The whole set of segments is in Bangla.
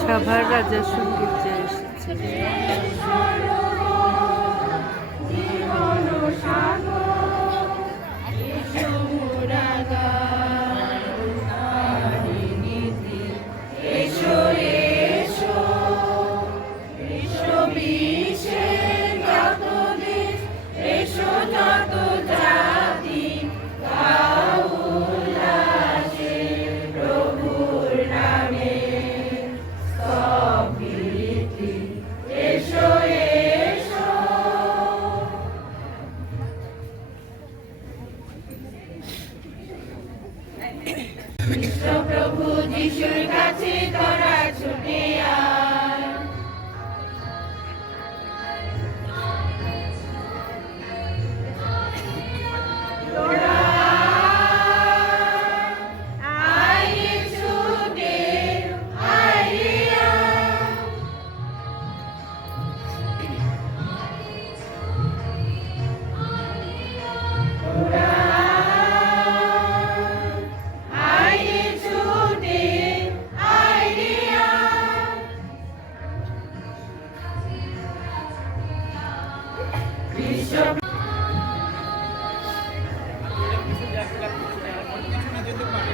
সাভার রাজা সংগীত যে এসেছে।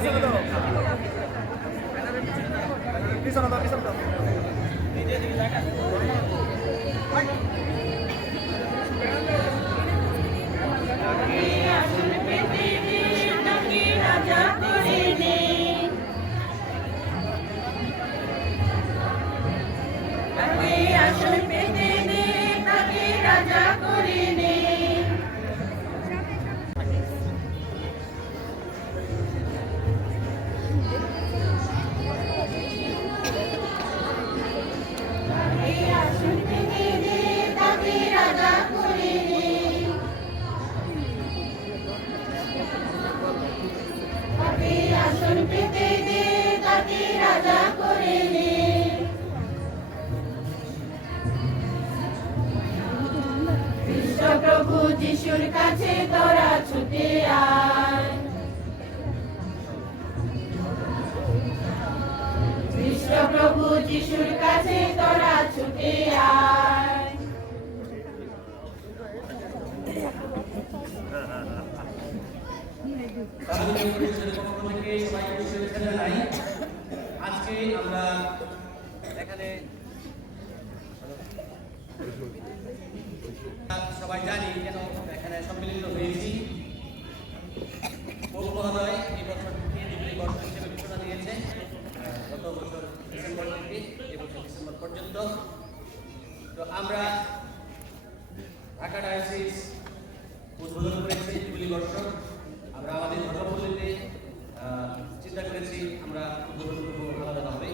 আসন আসন পেতে দে তাকে রাজা করে নে বিশ্বপ্রভু যিশুর কাছে তোরা ছুটে আয় বিশ্বপ্রভু যিশুর কাছে তোরা ছুটে আয়। আজকে আমরা এখানে সবাই জানি কেন এখানে সম্মিলিত হয়েছি পোপ মহোদয় এই হিসেবে ঘোষণা দিয়েছে গত বছর ডিসেম্বর পর্যন্ত তো আমরা ঢাকা ডায়াসিস উদ্বোধন করেছি জুবিলি বর্ষ আমরা আমাদের ধর্মপল্লীতে আহ, চিন্তা করেছি আমরা উদ্বোধন করব আলাদাভাবে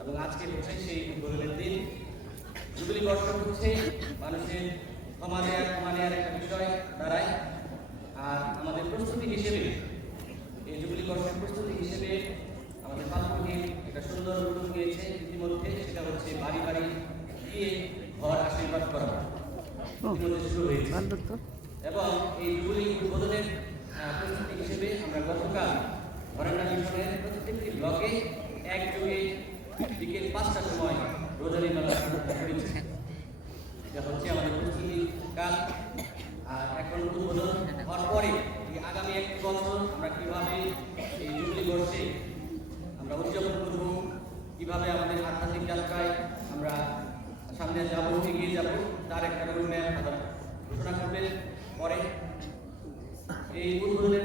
এবং আজকে হচ্ছে সেই উদ্বোধনের দিন। জুবিলি বর্ষ হচ্ছে মানুষের ক্ষমা দেওয়া ক্ষমা নেওয়ার একটা বিষয় দাঁড়ায়। আর আমাদের প্রস্তুতি হিসেবে এই জুবিলি বর্ষের প্রস্তুতি হিসেবে আমাদের পাঁচমুখী একটা সুন্দর উদ্যোগ নিয়েছে ইতিমধ্যে সেটা হচ্ছে বাড়ি বাড়ি গিয়ে ঘর আশীর্বাদ করা। ইতিমধ্যে শুরু হয়েছে। এবং এই জুবিলি উদ্বোধনের প্রস্তুতি হিসেবে আমরা গতকাল ঘরানা মিশনের প্রত্যেকটি ব্লকে একযোগে বিকেল পাঁচটার সময় রোজারি মেলা করেছি এটা হচ্ছে আমাদের প্রস্তুতি আর এখন উদ্বোধন হওয়ার পরে আগামী এক বছর আমরা কীভাবে এই জুবিলি বর্ষে আমরা উদযাপন করব, কীভাবে আমাদের আধ্যাত্মিক যাত্রায় আমরা সামনে যাব, এগিয়ে যাব, তার একটা রোডম্যাপ তারা ঘোষণা করবেন পরে। এই উদ্বোধনের